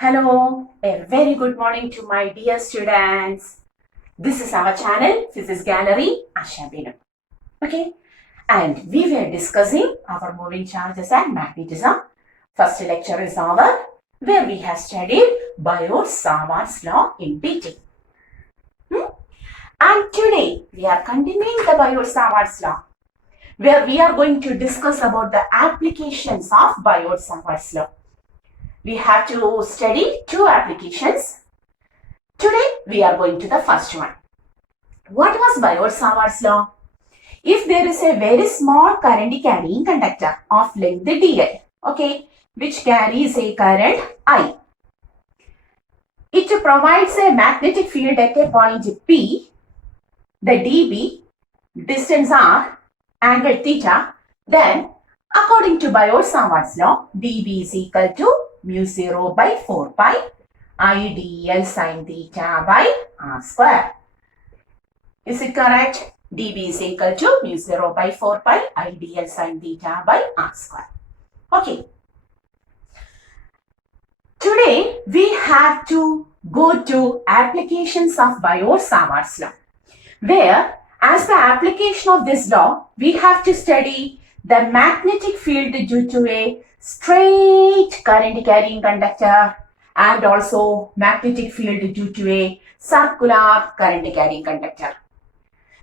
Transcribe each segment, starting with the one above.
Hello, a very good morning to my dear students. This is our channel, Physics Gallery, Asha Binu. Okay, and we were discussing our moving charges and magnetism. First lecture is over, where we have studied Biot-Savart's law in detail. And today we are continuing the Biot-Savart's law, where we are going to discuss about the applications of Biot-Savart's law. We have to study two applications. Today we are going to the first one. What was Biot-Savart's law? If there is a very small current carrying conductor of length dl, okay, which carries a current I, it provides a magnetic field at a point P, the dB, distance r, angle theta, then according to Biot-Savart's law, dB is equal to mu 0 by 4 pi I dl sin theta by r square. Is it correct? dB is equal to mu 0 by 4 pi I dl sin theta by r square. Okay. Today we have to go to applications of Biot-Savart's law, where as the application of this law, we have to study the magnetic field due to a straight current carrying conductor and also magnetic field due to a circular current carrying conductor.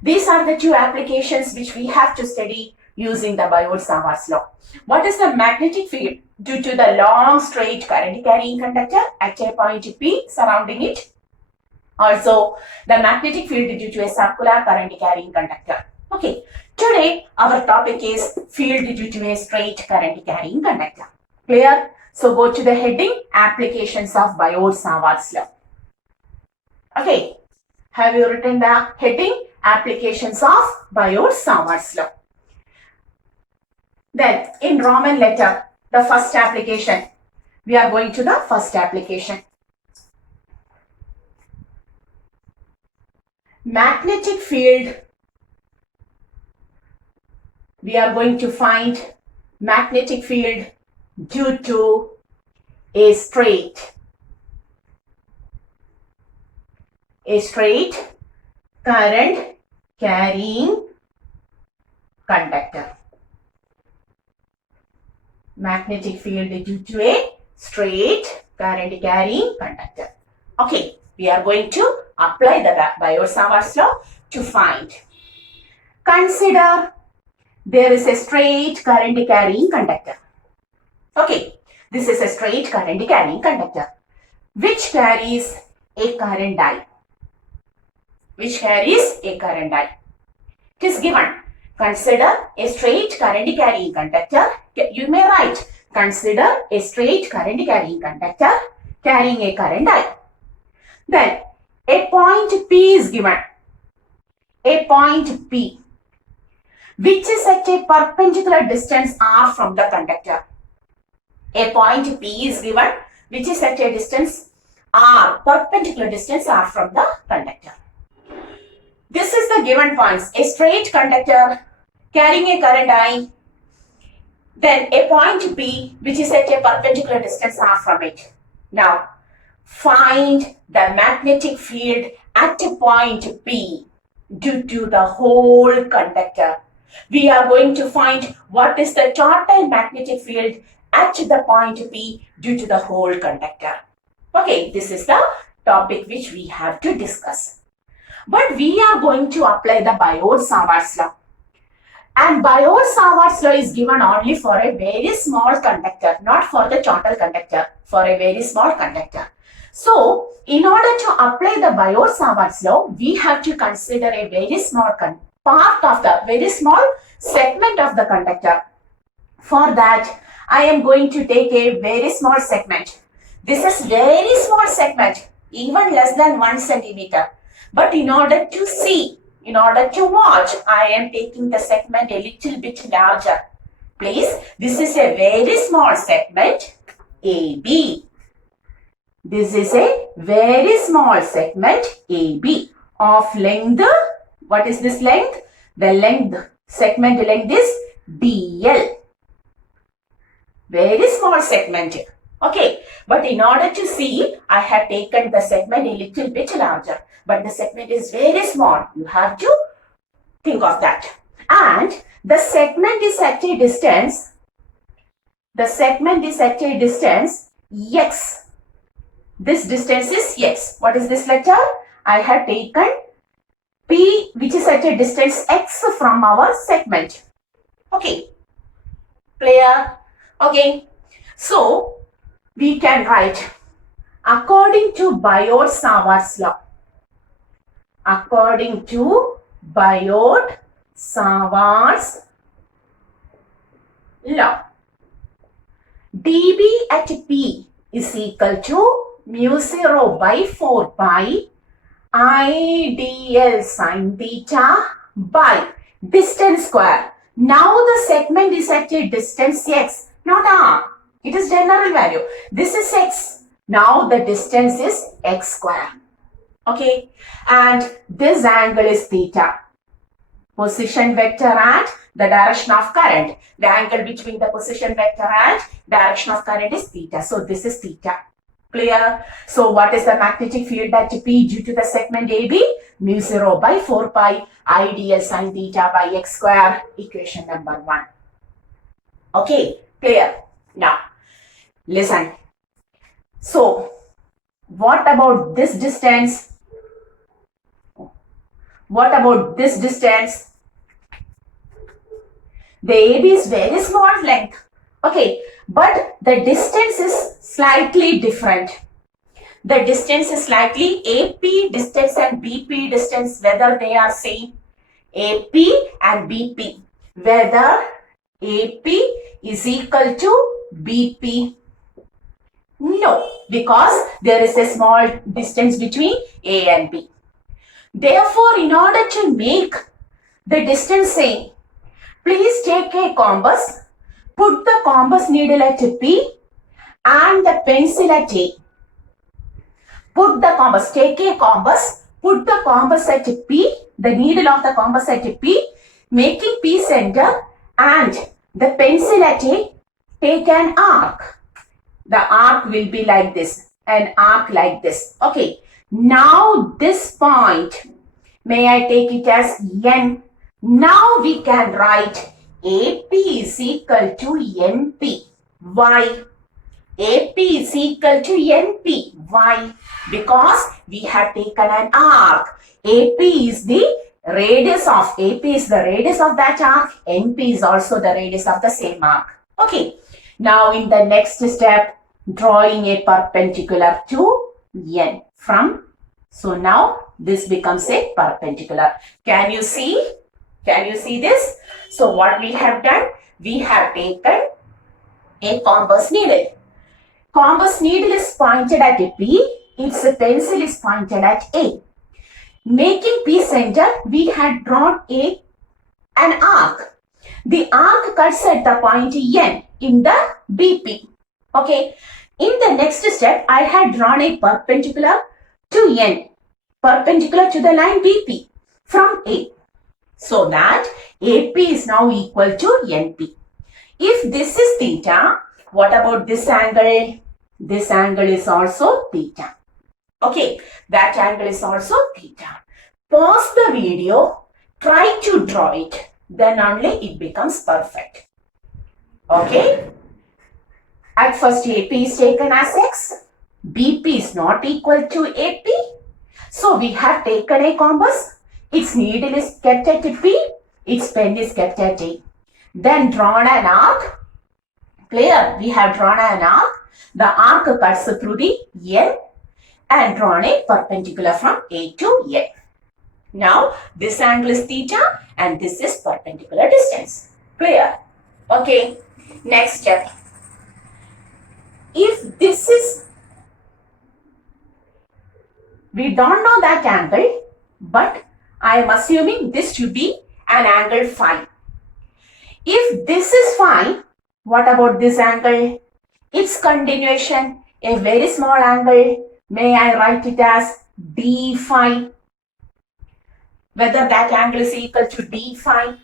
These are the two applications which we have to study using the Biot-Savart's law. What is the magnetic field due to the long straight current carrying conductor at a point P surrounding it? Also, the magnetic field due to a circular current carrying conductor. Okay, today our topic is field due to a straight current carrying conductor. Clear? So go to the heading, applications of Biot-Savart's law. Okay, have you written the heading, applications of Biot-Savart's law? Then in Roman letter, the first application, we are going to the first application. Magnetic field, we are going to find magnetic field due to a straight current carrying conductor. Magnetic field due to a straight current carrying conductor. Okay, we are going to apply the Biot-Savart's law to find. Consider there is a straight current carrying conductor. Okay, this is a straight current carrying conductor which carries a current I. Which carries a current I. It is given. Consider a straight current carrying conductor. You may write, consider a straight current carrying conductor carrying a current I. Then a point P is given. A point P which is at a perpendicular distance r from the conductor. A point P is given which is at a distance r, perpendicular distance r from the conductor. This is the given points. A straight conductor carrying a current I, then a point P which is at a perpendicular distance r from it. Now, find the magnetic field at a point P due to the whole conductor. We are going to find what is the total magnetic field at the point P due to the whole conductor. Okay, this is the topic which we have to discuss. But we are going to apply the Biot-Savart's law. And Biot-Savart's law is given only for a very small conductor, not for the total conductor, for a very small conductor. So, in order to apply the Biot-Savart's law, we have to consider a very small part of the very small segment of the conductor. For that, I am going to take a very small segment. This is very small segment, even less than 1 centimeter. But in order to see, in order to watch, I am taking the segment a little bit larger. Please, this is a very small segment, AB. This is a very small segment, AB, of length. What is this length? The length, segment length is DL. Very small segment. Okay, but in order to see, I have taken the segment a little bit larger, but the segment is very small. You have to think of that. And the segment is at a distance, x. This distance is x. What is this letter? I have taken P, which is at a distance x from our segment. Okay, clear? Okay, so we can write according to Biot-Savart's law. According to Biot-Savart's law, dB at P is equal to mu 0 by 4 pi IDL sine theta by distance square. Now the segment is at a distance x, not r. It is general value. This is x. Now the distance is x square. Okay. And this angle is theta. Position vector and the direction of current. The angle between the position vector and direction of current is theta. So this is theta. Clear? So what is the magnetic field at P due to the segment AB? Mu 0 by 4 pi IDL sine theta by x square. Equation number 1. Okay, clear? Now, listen. So, what about this distance? What about this distance? The AB is very small length. Okay, but the distance is slightly different. The distance is slightly AP distance and BP distance, whether they are same. AP and BP, whether AP is equal to BP. No, because there is a small distance between A and B. Therefore, in order to make the distance same, please take a compass, put the compass needle at P and the pencil at A. Put the compass, take a compass, put the compass at P, the needle of the compass at P, making P center, and the pencil at A, take an arc. The arc will be like this, an arc like this. Okay, now this point, may I take it as N? Now we can write AP is equal to NP. Why? AP is equal to NP. Why? Because we have taken an arc. AP is the radius of that arc. NP is also the radius of the same arc. Okay. Now in the next step, drawing a perpendicular to N from. So now this becomes a perpendicular. Can you see? Can you see this? So what we have done? We have taken a compass needle. Compass needle is pointed at P. Its pencil is pointed at A. Making P center, we had drawn an arc. The arc cuts at the point N in the BP. Okay. In the next step, I had drawn a perpendicular to N, perpendicular to the line BP from A. So that AP is now equal to NP. If this is theta, what about this angle? This angle is also theta. Okay, that angle is also theta. Pause the video, try to draw it, then only it becomes perfect. Okay. At first AP is taken as X, BP is not equal to AP. So we have taken a compass, its needle is kept at P, its pen is kept at A. Then drawn an arc. Clear? We have drawn an arc. The arc cuts through the N and drawn a perpendicular from A to N. Now this angle is theta and this is perpendicular distance. Clear? Okay. Next step. If this is, we don't know that angle, but I am assuming this to be an angle phi. If this is phi, what about this angle? Its continuation, a very small angle. May I write it as d phi? Whether that angle is equal to d phi.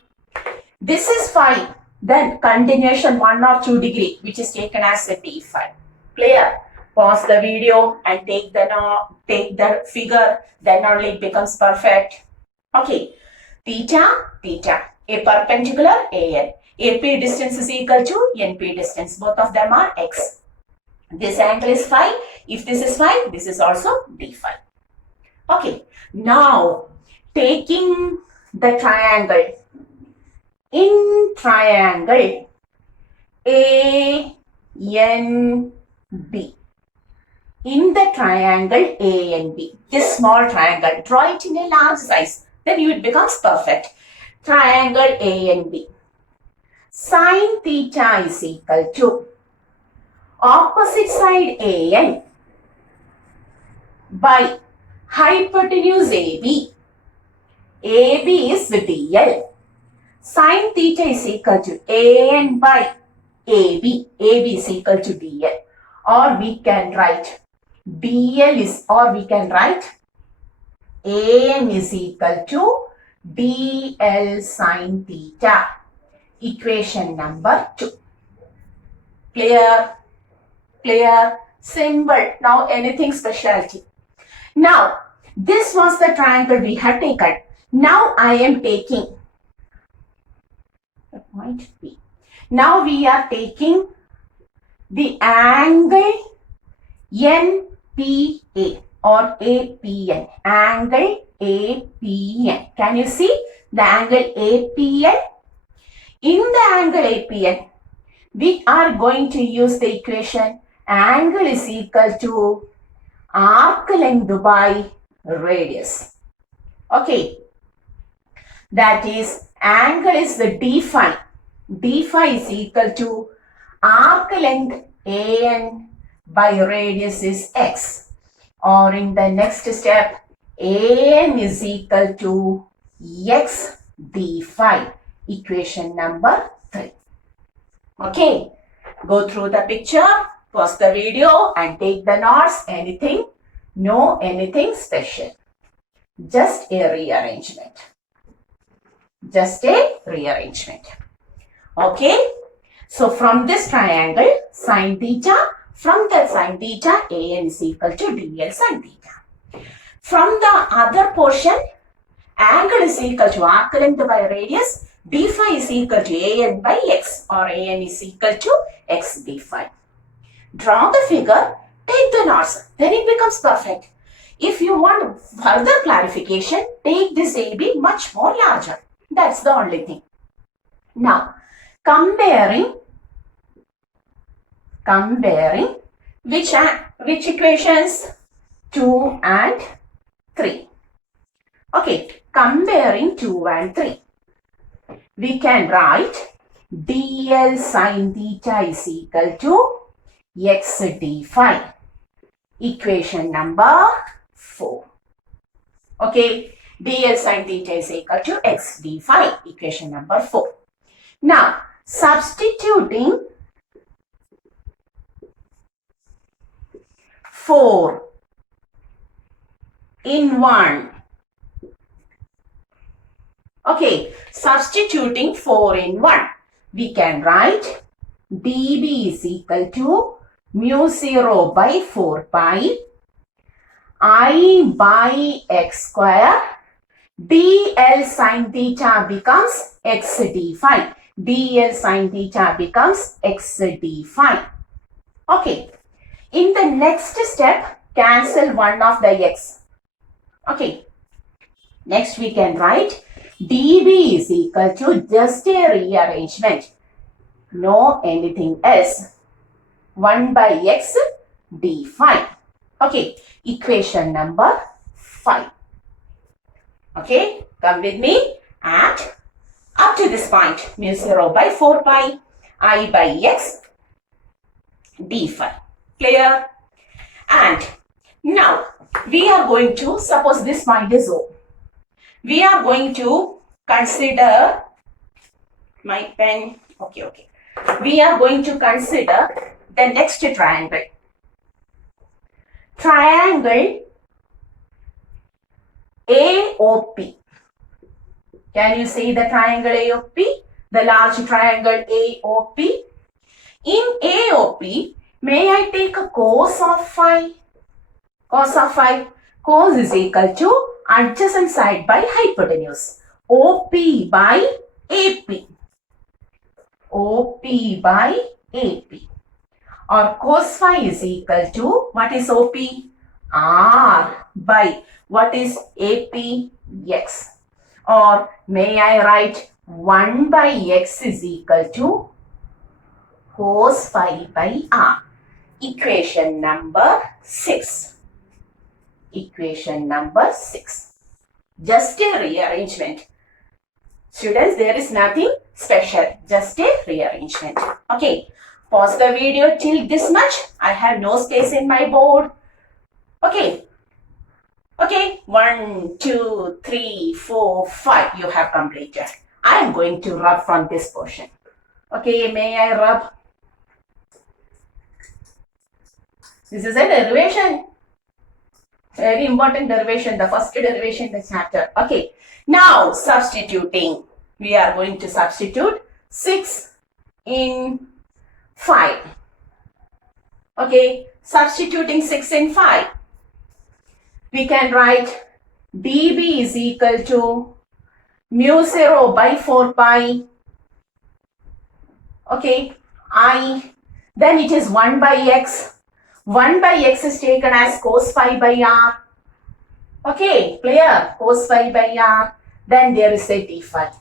This is phi, then continuation 1 or 2 degree, which is taken as a d phi. Clear? Pause the video and take the figure, then only it becomes perfect. Okay. Theta, a perpendicular AN. AP distance is equal to NP distance. Both of them are X. This angle is phi. If this is phi, this is also d phi. Okay. Now, taking the triangle. In triangle ANB. In the triangle ANB. This small triangle. Draw it in a large size. Then it becomes perfect. Triangle ANB. Sin theta is equal to opposite side AN by hypotenuse AB. AB is DL. Sin theta is equal to AN by AB. AB is equal to DL. Or we can write DL is, or we can write AN is equal to DL sin theta. Equation number 2. Clear? Clear? Simple. Now anything specialty. Now, this was the triangle we had taken. Now I am taking point B. Now we are taking the angle NPA or APN. Angle APN. Can you see the angle APN? In the angle APN, we are going to use the equation angle is equal to arc length by radius. Okay. That is, angle is the d phi. D phi is equal to arc length AN by radius is x. Or in the next step, AN is equal to x d phi. Equation number 3. Okay. Go through the picture, pause the video and take the notes. Anything? No, anything special. Just a rearrangement. Just a rearrangement. Okay. So from this triangle, sin theta, from that sin theta, AN is equal to DL sin theta. From the other portion, angle is equal to arc length by radius, d phi is equal to AN by x, or AN is equal to x d phi. Draw the figure, take the notes, then it becomes perfect. If you want further clarification, take this AB much more larger. That's the only thing. Now, comparing which equations? 2 and 3. Okay, comparing 2 and 3. We can write DL sin theta is equal to x d phi. Equation number 4. Okay, DL sin theta is equal to x d phi. Equation number 4. Now, substituting 4 in 1. Okay, substituting 4 in 1. We can write dB is equal to mu 0 by 4 pi I by x square. DL sin theta becomes x d phi. DL sin theta becomes x d phi. Okay. In the next step, cancel one of the x. Okay. Next we can write dB is equal to just a rearrangement. No anything else. 1 by x d phi. Okay. Equation number 5. Okay. Come with me. And up to this point, mu 0 by 4 pi I by x d phi. Clear? And now we are going to, suppose this point is O. We are going to consider my pen. Okay. We are going to consider the next triangle. Triangle AOP. Can you see the triangle AOP? The large triangle AOP. In AOP, May I take a cos of phi? Cos of phi. Cos is equal to adjacent side by hypotenuse. OP by AP. OP by AP. Or cos phi is equal to, what is OP? R by, what is AP? X. Or may I write 1 by X is equal to cos phi by R. Equation number 6. Equation number 6. Just a rearrangement. Students, there is nothing special. Just a rearrangement. Okay. Pause the video till this much. I have no space in my board. Okay. Okay. 1, 2, 3, 4, 5. You have completed. I am going to rub from this portion. Okay. May I rub? This is a derivation. Very important derivation. The first derivation in the chapter. Okay. Now substituting. We are going to substitute 6 in 5. Okay. Substituting 6 in 5. We can write dB is equal to mu 0 by 4 pi. Okay. Then it is 1 by x. 1 by x is taken as cos phi by r. Okay, clear? Cos phi by r. Then there is a d phi.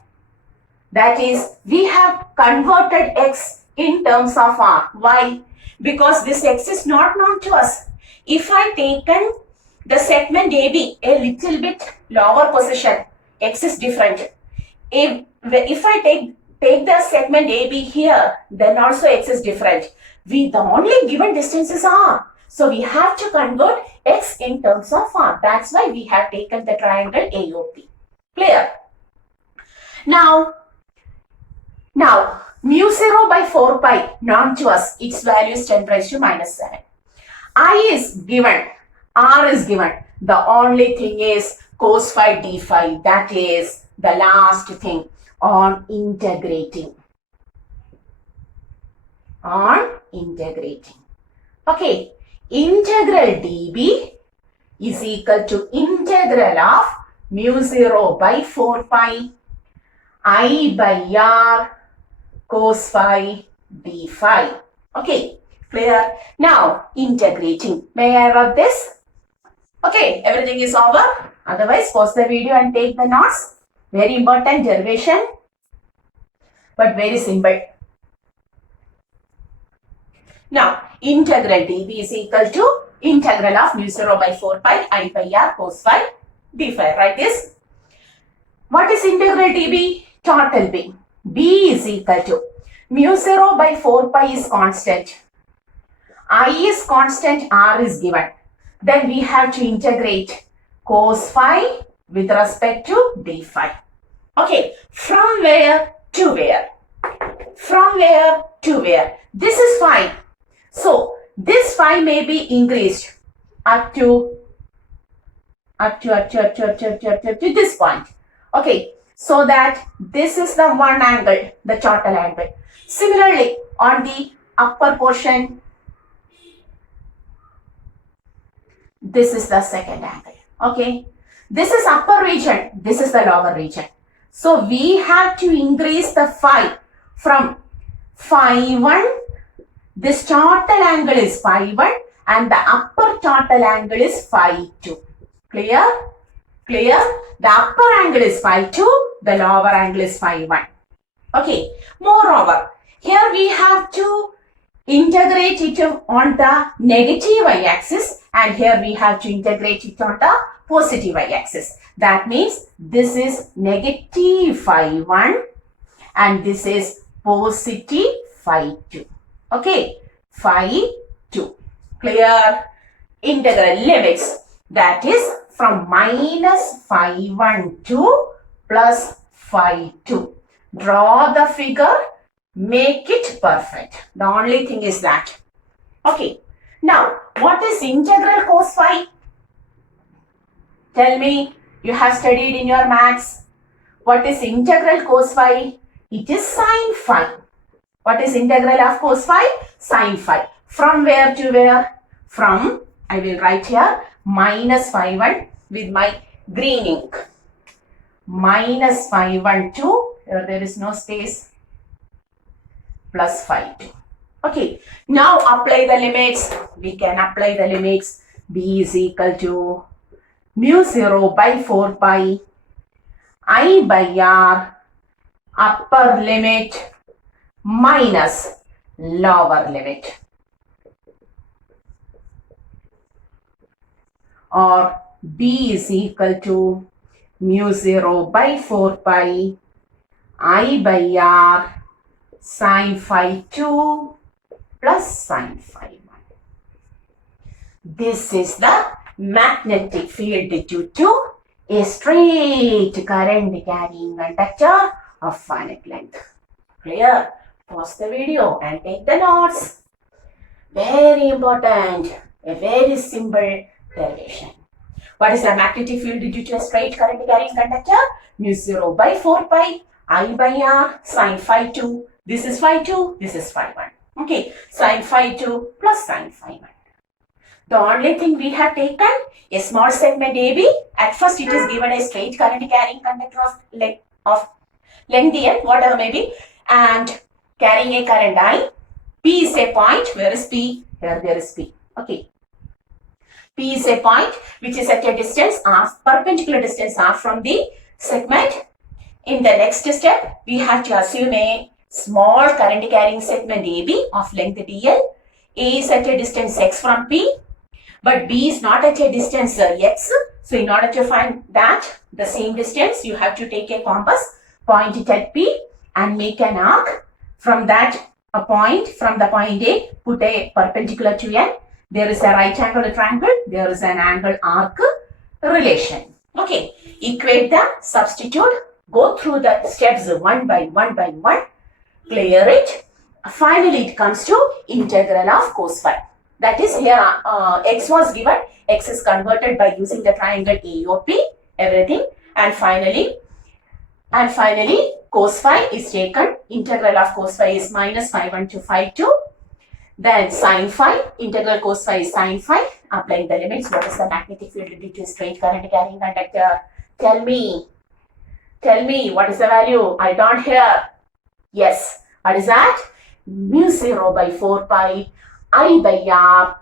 That is, we have converted x in terms of r. Why? Because this x is not known to us. If I taken the segment AB a little bit lower position, x is different. If I take the segment AB here, then also x is different. The only given distance is r. So we have to convert x in terms of r. That's why we have taken the triangle AOP. Clear? Now mu 0 by 4 pi known to us. Its value is 10 raised to minus 7. I is given. R is given. The only thing is cos phi d phi. That is the last thing on integrating. Okay. Integral dB is equal to integral of mu 0 by 4 pi I by r cos phi d phi. Okay, clear? Now integrating. May I rub this? Okay, everything is over. Otherwise, pause the video and take the notes. Very important derivation, but very simple. Now, integral dB is equal to integral of mu 0 by 4 pi I by r cos phi d phi. Write this. What is integral dB? Total B. B is equal to mu 0 by 4 pi is constant. I is constant, R is given. Then we have to integrate cos phi with respect to d phi. Okay, from where to where? From where to where? This is phi. So, this phi may be increased up to this point. Okay, so that this is the one angle, the total angle. Similarly, on the upper portion, this is the second angle. Okay, this is upper region, this is the lower region. So, we have to increase the phi from phi 1. This total angle is phi 1 and the upper total angle is phi 2. Clear? Clear? The upper angle is phi 2, the lower angle is phi 1. Okay. Moreover, here we have to integrate it on the negative y-axis and here we have to integrate it on the positive y-axis. That means this is negative phi 1 and this is positive phi 2. Okay, phi 2. Clear? Integral limits. That is from minus phi 1 to plus phi 2. Draw the figure. Make it perfect. The only thing is that. Okay. Now, what is integral cos phi? Tell me. You have studied in your maths. What is integral cos phi? It is sin phi. What is integral of cos phi? Sin phi. From where to where? From, I will write here, minus phi 1 with my green ink. Minus phi 1 to, here there is no space, plus phi 2. Okay, now apply the limits. We can apply the limits. B is equal to mu 0 by 4 pi I by r upper limit minus lower limit, or B is equal to mu 0 by 4 pi I by r sine phi 2 plus sine phi 1. This is the magnetic field due to a straight current carrying conductor of finite length. Clear? Pause the video and take the notes. Very important. A very simple derivation. What is the magnetic field due to a straight current carrying conductor? Mu 0 by 4 pi I by r sine phi 2. This is phi 2. This is phi 1. Okay. Sine phi 2 plus sine phi 1. The only thing we have taken a small segment AB. At first it is given a straight current carrying conductor of length L, whatever may be, and carrying a current I. P is a point. Where is P? Here there is P. Okay. P is a point which is at a distance r, perpendicular distance r from the segment. In the next step, we have to assume a small current carrying segment AB of length dl. A is at a distance x from P. But B is not at a distance x. So in order to find that, the same distance, you have to take a compass, point it at P and make an arc. From that point, from the point A, put a perpendicular to N. There is a right angle triangle. There is an angle arc relation. Okay. Equate the, substitute, go through the steps one by one by one, clear it. Finally, it comes to integral of cos phi. That is here x was given, x is converted by using the triangle AOP, everything, and finally cos phi is taken. Integral of cos phi is minus phi 1 to phi 2. Then sine phi, integral cos phi is sine phi. Applying the limits, what is the magnetic field due to straight current carrying conductor? Tell me, what is the value? I don't hear. Yes, what is that? Mu 0 by 4 pi I by r.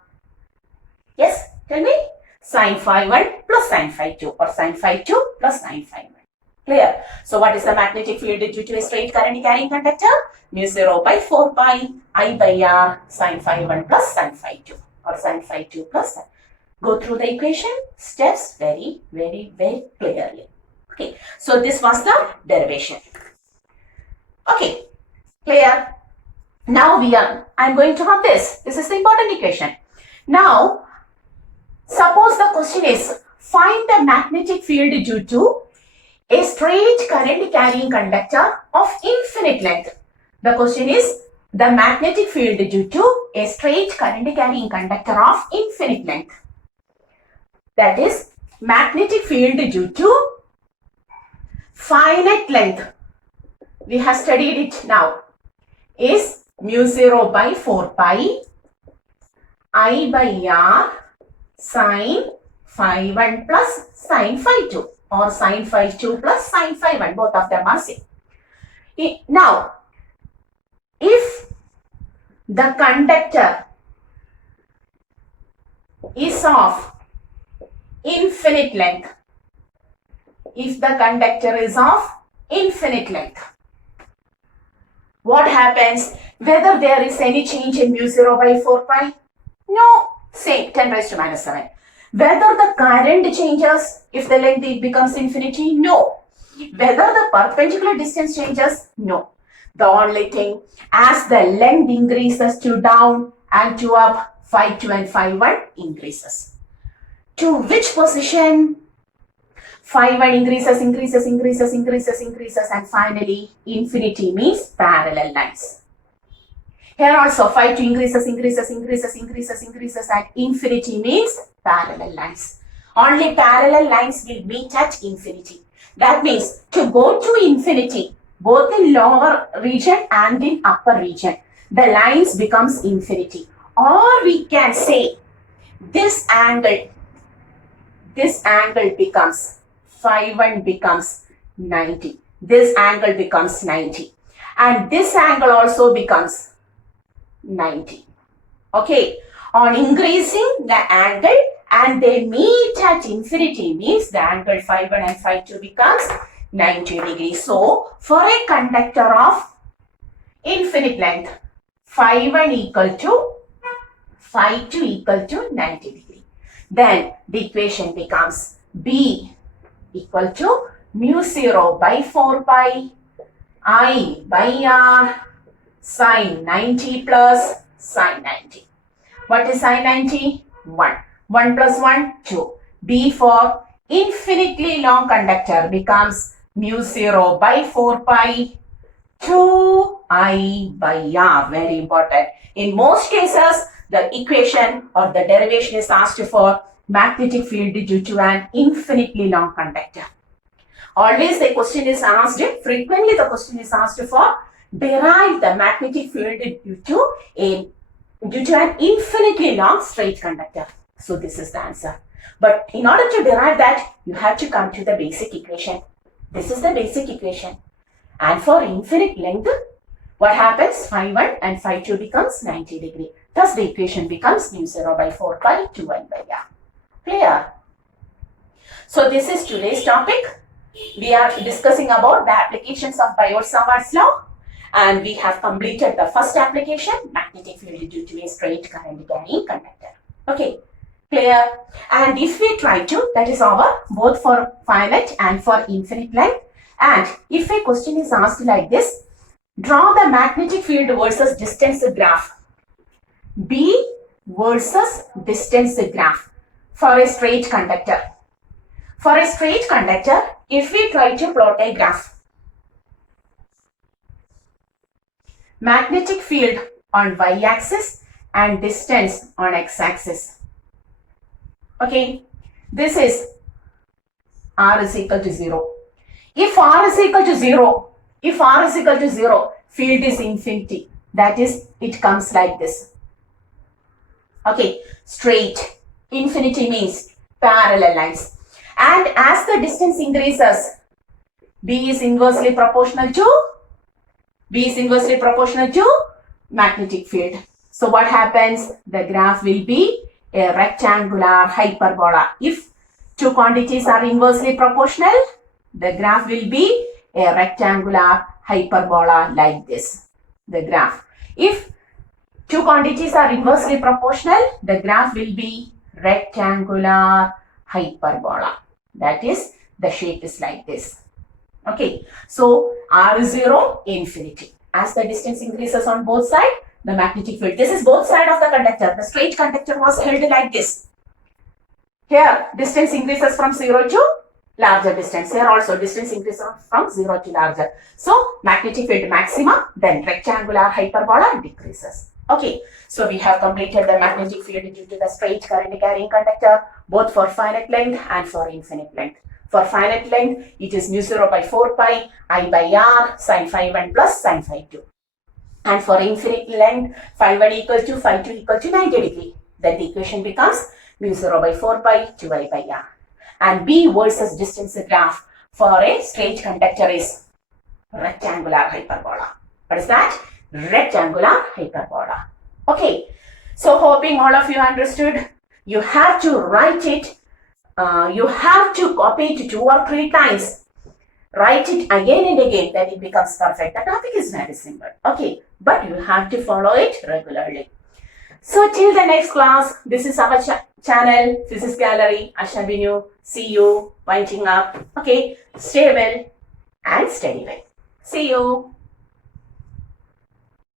Yes, tell me. Sine phi 1 plus sine phi 2, or sine phi 2 plus sine phi 1. Clear? So what is the magnetic field due to a straight current carrying conductor? Mu 0 by 4 pi I by r sine phi 1 plus sine phi 2, or sine phi 2 plus sine. Go through the equation steps very, very, very clearly. Okay, so this was the derivation. Okay, clear? Now I'm going to have this. This is the important equation. Now, suppose the question is, find the magnetic field due to a straight current carrying conductor of infinite length. The question is, the magnetic field due to a straight current carrying conductor of infinite length. That is, magnetic field due to finite length. We have studied it now. Is mu 0 by 4 pi I by r sine phi 1 plus sine phi 2, or sine phi 2 plus sine phi 1. Both of them are same. Now, if the conductor is of infinite length, what happens? Whether there is any change in mu 0 by 4 pi? No, same, 10 raised to minus 7. Whether the current changes if the length becomes infinity? No. Whether the perpendicular distance changes? No. The only thing, as the length increases to down and to up, phi 2 and phi 1 increases. To which position? Phi 1 increases, and finally infinity means parallel lines. Here also phi 2 increases, and infinity means parallel lines. Only parallel lines will meet at infinity. That means to go to infinity, both in lower region and in upper region, the lines becomes infinity. Or we can say this angle becomes phi 1 becomes 90. This angle becomes 90. And this angle also becomes 90. Okay. On increasing the angle and they meet at infinity means the angle phi 1 and phi 2 becomes 90 degrees. So, for a conductor of infinite length, phi 1 equal to phi 2 equal to 90 degree. Then the equation becomes B equal to mu 0 by 4 pi I by R sine 90 plus sine 90. What is sine 90? 1. 1 plus 1, 2. B for infinitely long conductor becomes mu 0 by 4 pi 2 I by R. Very important. In most cases, the equation or the derivation is asked for magnetic field due to an infinitely long conductor. Always the question is asked, frequently the question is asked for derive the magnetic field due to an infinitely long straight conductor. So this is the answer. But in order to derive that, you have to come to the basic equation. This is the basic equation. And for infinite length, what happens? Phi 1 and phi 2 becomes 90 degree. Thus the equation becomes mu 0 by 4 pi 2 by r. Clear? So this is today's topic. We are discussing about the applications of Biot-Savart's law. And we have completed the first application, magnetic field due to a straight current carrying conductor. Okay, clear? And if we try to, that is our both for finite and for infinite length. And if a question is asked like this, draw the magnetic field versus distance graph. B versus distance graph for a straight conductor. For a straight conductor, if we try to plot a graph, magnetic field on y-axis and distance on x-axis. Okay, this is r is equal to 0. If r is equal to 0, field is infinity. That is, it comes like this. Okay, straight. Infinity means parallel lines. And as the distance increases, B is inversely proportional to magnetic field. So what happens? The graph will be a rectangular hyperbola. If two quantities are inversely proportional, the graph will be a rectangular hyperbola like this. The graph. If two quantities are inversely proportional, the graph will be rectangular hyperbola. That is, the shape is like this. Okay, so r is 0, infinity. As the distance increases on both sides, the magnetic field. This is both sides of the conductor. The straight conductor was held like this. Here, distance increases from 0 to larger distance. Here also, distance increases from 0 to larger. So, magnetic field maxima, then rectangular hyperbola decreases. Okay, so we have completed the magnetic field due to the straight current carrying conductor, both for finite length and for infinite length. For finite length, it is mu 0 by 4 pi I by r sine phi 1 plus sine phi 2. And for infinite length, phi 1 equal to phi 2 equal to 90 degree. Then the equation becomes mu 0 by 4 pi 2I by r. And B versus distance graph for a straight conductor is rectangular hyperbola. What is that? Rectangular hyperbola. Okay, so hoping all of you understood. You have to write it. You have to copy it 2 or 3 times. Write it again and again, then it becomes perfect. The topic is very simple. Okay, but you have to follow it regularly. So till the next class, this is our channel, Physics Gallery, Ashabinu. See you, winding up. Okay, stay well and study well. See you.